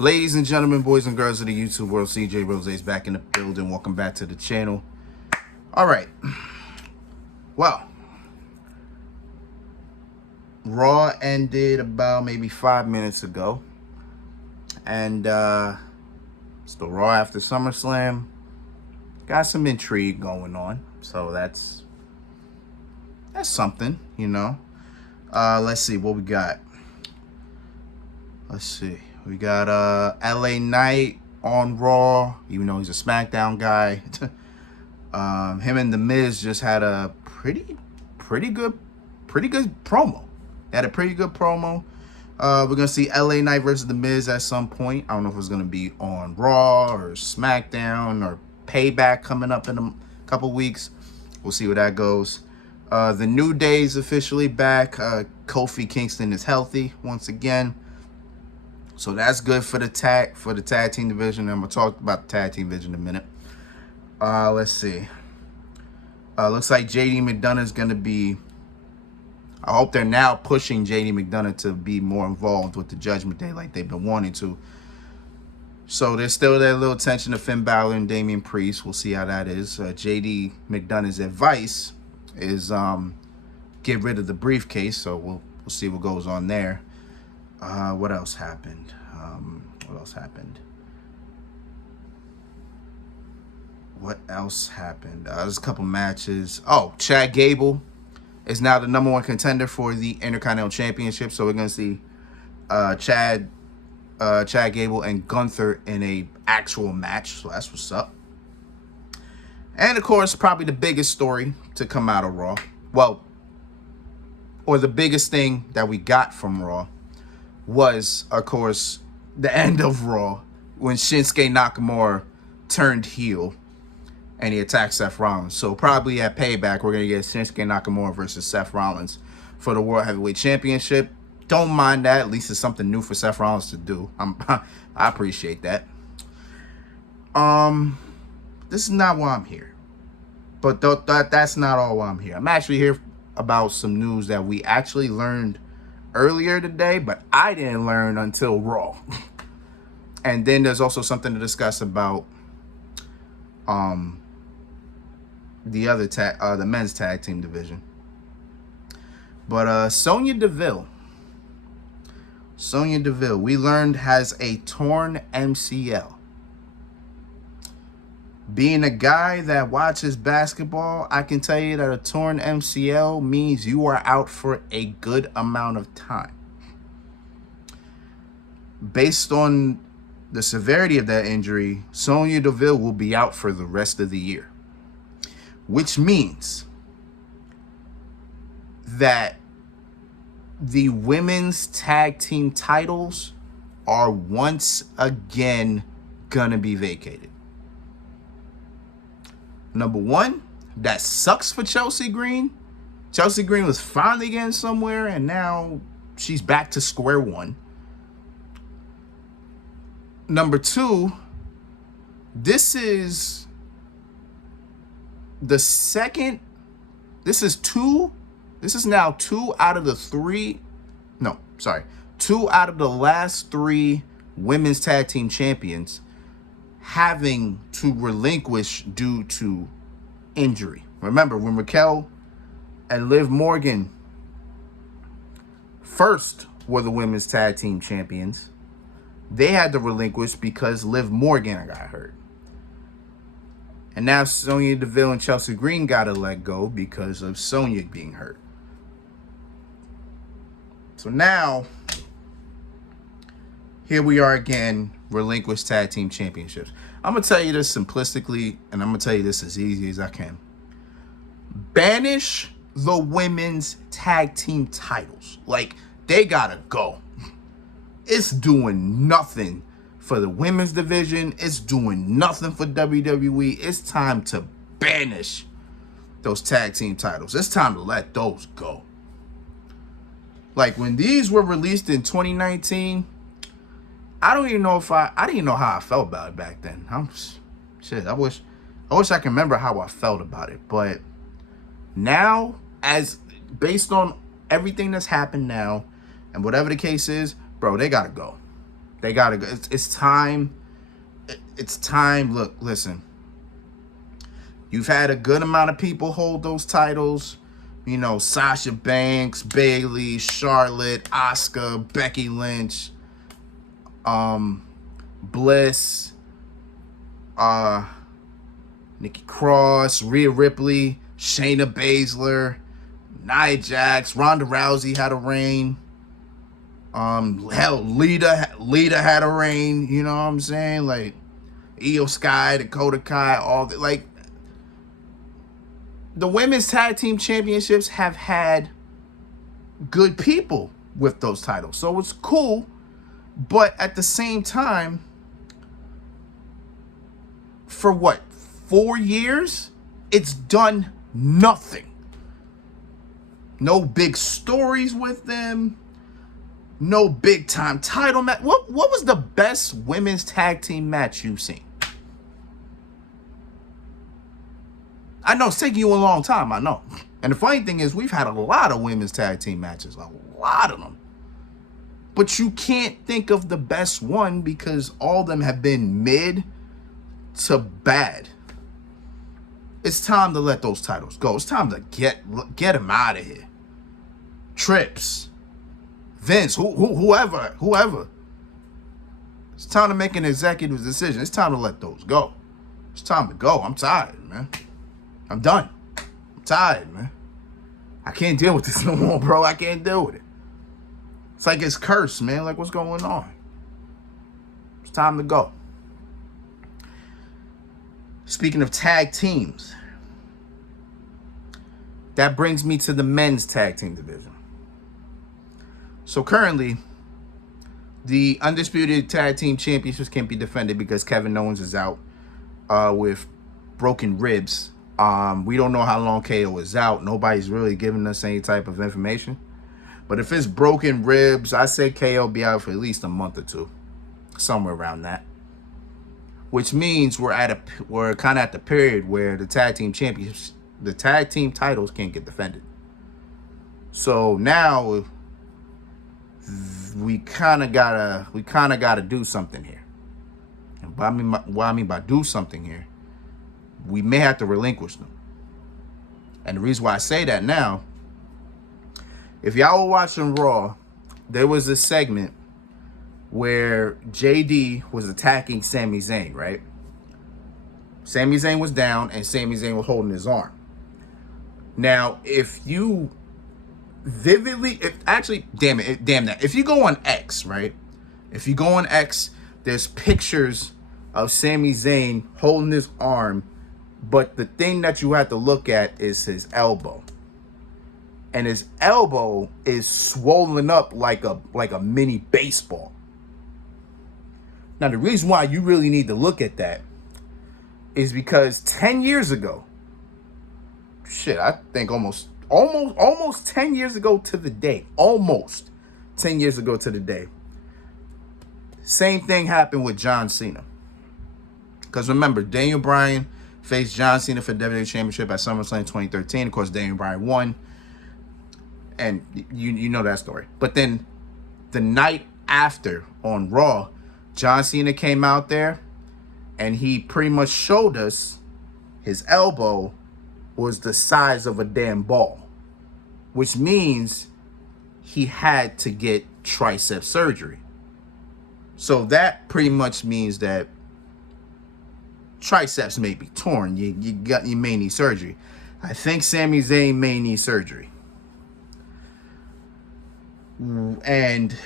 Ladies and gentlemen, boys and girls of the YouTube world, CJ Rose's back in the building. Welcome back to the channel. All right. Well, Raw ended about maybe 5 minutes ago. And it's the Raw after SummerSlam. Got some intrigue going on. So that's something, you know. Let's see what we got. Let's see. We got LA Knight on Raw, even though he's a SmackDown guy. Him and The Miz just had a pretty good promo. They had a pretty good promo. We're gonna see LA Knight versus The Miz at some point. I don't know if it's gonna be on Raw or SmackDown or Payback coming up in a couple weeks. We'll see where that goes. The New Day's officially back. Kofi Kingston is healthy once again. So that's good for the tag team division. I'm gonna talk about the tag team division in a minute. Let's see. Looks like JD McDonough is gonna be. I hope they're now pushing JD McDonough to be more involved with the Judgment Day like they've been wanting to. So there's still that little tension of Finn Balor and Damian Priest. We'll see how that is. JD McDonough's advice is get rid of the briefcase. So we'll see what goes on there. What else happened? There's a couple matches. Oh, Chad Gable is now the #1 contender for the Intercontinental Championship. So we're gonna see Chad Gable and Gunther in a actual match. So that's what's up. And of course, probably the biggest story to come out of Raw. Well, or the biggest thing that we got from Raw was, of course, the end of Raw when Shinsuke Nakamura turned heel and he attacked Seth Rollins. So probably at Payback, we're going to get Shinsuke Nakamura versus Seth Rollins for the World Heavyweight Championship. Don't mind that. At least it's something new for Seth Rollins to do. I appreciate that. This is not why I'm here. But that's not all why I'm here. I'm actually here about some news that we actually learned earlier today, but I didn't learn until Raw. And then there's also something to discuss about the men's tag team division. But Sonya Deville, we learned has a torn MCL. Being a guy that watches basketball, I can tell you that a torn MCL means you are out for a good amount of time. Based on the severity of that injury, Sonya Deville will be out for the rest of the year. Which means that the women's tag team titles are once again gonna be vacated. Number one, that sucks for Chelsea Green. Chelsea Green was finally getting somewhere, and now she's back to square one. Number two, this is now two out of the last three women's tag team champions having to relinquish due to injury. Remember, when Raquel and Liv Morgan first were the women's tag team champions, they had to relinquish because Liv Morgan got hurt. And now Sonya Deville and Chelsea Green got to let go because of Sonya being hurt. So now, here we are again, relinquished tag team championships. I'm going to tell you this simplistically, and I'm going to tell you this as easy as I can. Banish the women's tag team titles. Like, they got to go. It's doing nothing for the women's division. It's doing nothing for WWE. It's time to banish those tag team titles. It's time to let those go. Like, when these were released in 2019, I didn't even know how I felt about it back then. I wish I could remember how I felt about it. But now, as based on everything that's happened now, and whatever the case is, bro, they gotta go. They gotta go. It's time. It's time. Look, listen. You've had a good amount of people hold those titles. You know, Sasha Banks, Bayley, Charlotte, Asuka, Becky Lynch, Bliss, Nikki Cross, Rhea Ripley, Shayna Baszler, Nia Jax, Ronda Rousey had a reign. Hell, Lita had a reign. You know what I'm saying? Like Io Sky, Dakota Kai, all that. Like the women's tag team championships have had good people with those titles, so it's cool. But at the same time, for what, 4 years, it's done nothing. No big stories with them. No big time title match. What was the best women's tag team match you've seen? I know it's taking you a long time, I know. And the funny thing is, we've had a lot of women's tag team matches, a lot of them. But you can't think of the best one because all of them have been mid to bad. It's time to let those titles go. It's time to get them out of here. Trips, Vince, whoever. It's time to make an executive decision. It's time to let those go. It's time to go. I'm tired, man. I'm done. I'm tired, man. I can't deal with this no more, bro. I can't deal with it. It's like it's cursed, man. Like, what's going on? It's time to go. Speaking of tag teams, that brings me to the men's tag team division. So currently, the undisputed tag team championships can't be defended because Kevin Owens is out with broken ribs. We don't know how long KO is out. Nobody's really giving us any type of information. But if it's broken ribs, I say KO be out for at least a month or two, somewhere around that. Which means we're kind of at the period where the tag team championships, the tag team titles can't get defended. So now we kind of gotta do something here. And what I mean by do something here, we may have to relinquish them. And the reason why I say that now, if y'all were watching Raw, there was a segment where JD was attacking Sami Zayn, right? Sami Zayn was down and Sami Zayn was holding his arm. Now, if you if you go on X, right? If you go on X, there's pictures of Sami Zayn holding his arm, but the thing that you have to look at is his elbow. And his elbow is swollen up like a mini baseball. Now, the reason why you really need to look at that is because 10 years ago, I think almost 10 years ago to the day, almost 10 years ago to the day, same thing happened with John Cena. Because remember, Daniel Bryan faced John Cena for the WWE Championship at SummerSlam 2013. Of course, Daniel Bryan won. And you know that story. But then the night after on Raw, John Cena came out there and he pretty much showed us his elbow was the size of a damn ball, which means he had to get tricep surgery. So that pretty much means that triceps may be torn. You may need surgery. I think Sami Zayn may need surgery. And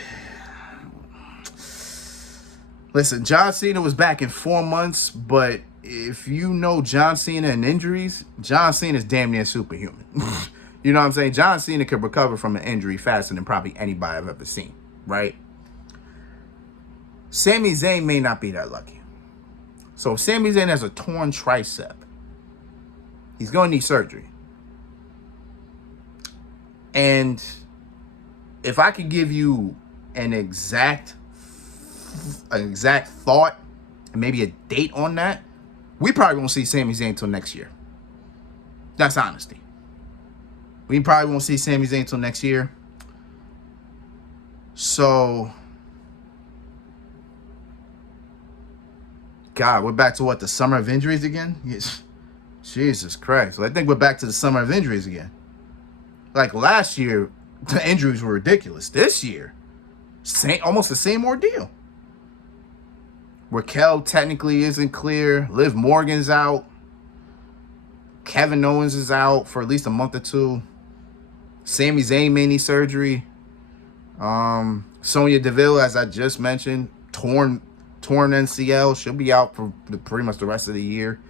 listen, John Cena was back in 4 months, but if you know John Cena and injuries, John Cena is damn near superhuman. You know what I'm saying? John Cena could recover from an injury faster than probably anybody I've ever seen, right? Sami Zayn may not be that lucky. So if Sami Zayn has a torn tricep, he's going to need surgery. And if I could give you an exact thought and maybe a date on that, we probably won't see Sami Zayn until next year. That's honesty. We probably won't see Sami Zayn until next year. So God, we're back to what, the summer of injuries again? Yes. Jesus Christ. So I think we're back to the summer of injuries again. Like last year, the injuries were ridiculous. This year, almost the same ordeal. Raquel technically isn't clear. Liv Morgan's out. Kevin Owens is out for at least a month or two. Sami Zayn may need surgery. Sonya Deville, as I just mentioned, torn MCL. She'll be out for pretty much the rest of the year.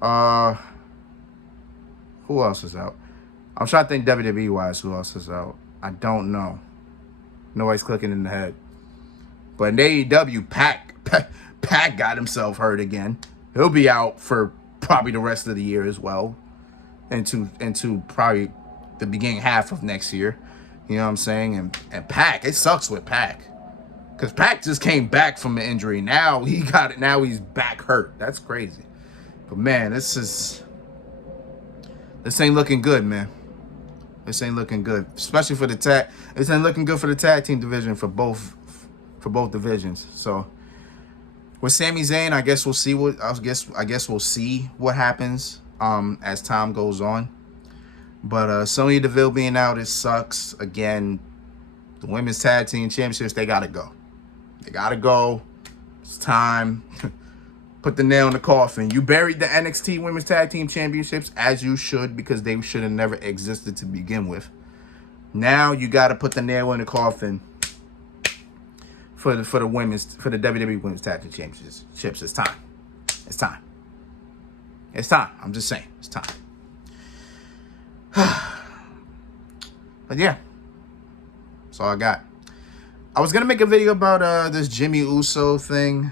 Who else is out? I'm trying to think WWE wise who else is out. I don't know. Nobody's clicking in the head. But in AEW, Pac got himself hurt again. He'll be out for probably the rest of the year as well. Into probably the beginning half of next year. You know what I'm saying? And Pac, it sucks with Pac. Because Pac just came back from an injury. Now he got it. Now he's back hurt. That's crazy. But man, this ain't looking good, man. This ain't looking good. Especially for the tag. This ain't looking good for the tag team division for both divisions. So with Sami Zayn, I guess we'll see we'll see what happens as time goes on. But Sonya Deville being out, it sucks. Again, the women's tag team championships, they gotta go. They gotta go. It's time. Put the nail in the coffin. You buried the NXT women's tag team championships, as you should, because they should have never existed to begin with. Now you gotta put the nail in the coffin for the WWE women's tag team championships. It's time. It's time. It's time. I'm just saying. It's time. But yeah, that's all I got. I was gonna make a video about this Jimmy Uso thing.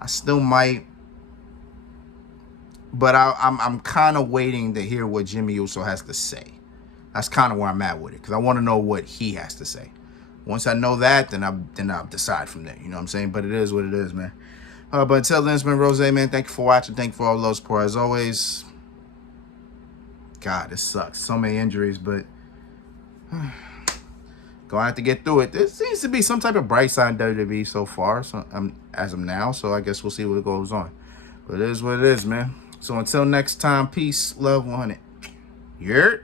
I still might, but I'm kind of waiting to hear what Jimmy Uso has to say. That's kind of where I'm at with it, because I want to know what he has to say. Once I know that, then I'll decide from there. You know what I'm saying? But it is what it is, man. But until then, it's been Rose, man. Thank you for watching. Thank you for all the love, support as always. God, this sucks. So many injuries, but gonna have to get through it. There seems to be some type of bright side in WWE so far, so as of now. So I guess we'll see what goes on. But it is what it is, man. So until next time, peace, love, 100. Yeah.